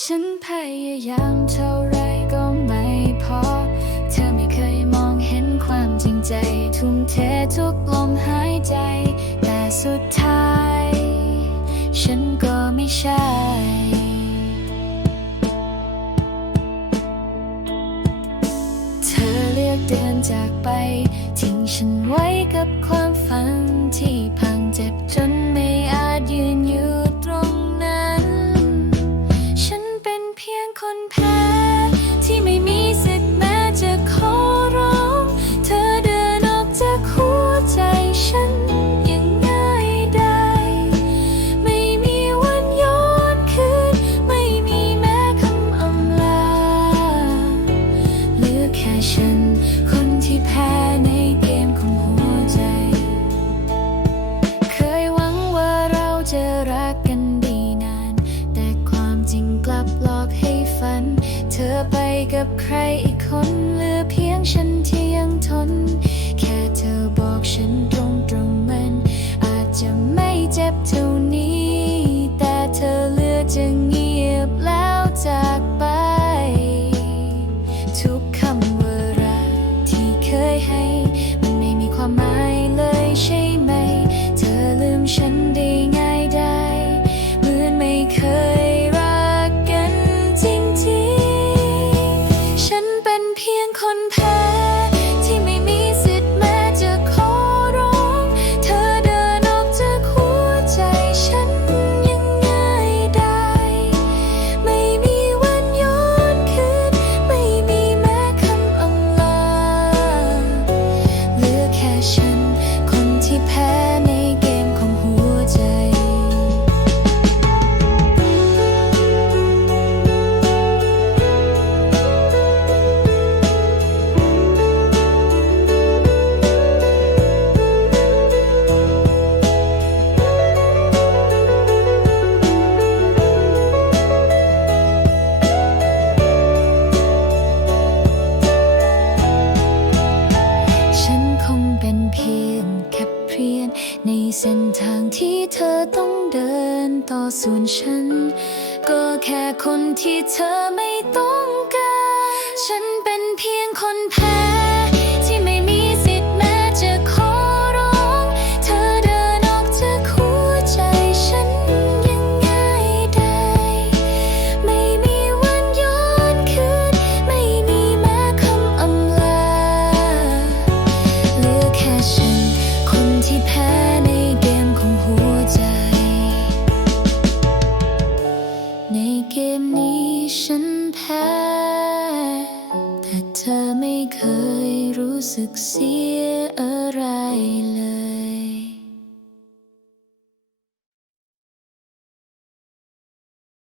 ฉันพยายามเท่าไรก็ไม่พอ เธอไม่เคยมองเห็นความจริงใจ ทุ่มเททุกลมหายใจ แต่สุดท้าย ฉันก็ไม่ใช่เธอเลือกเดินจากไป ทิ้งฉันไว้กับความ คนแพ้ที่ไม่มี up crying ธอต้องเดินต่อส่วนฉัน ก็แค่คนที่เธอไม่ต้อง เธอไม่เคยรู้สึกเสียอะไรเลย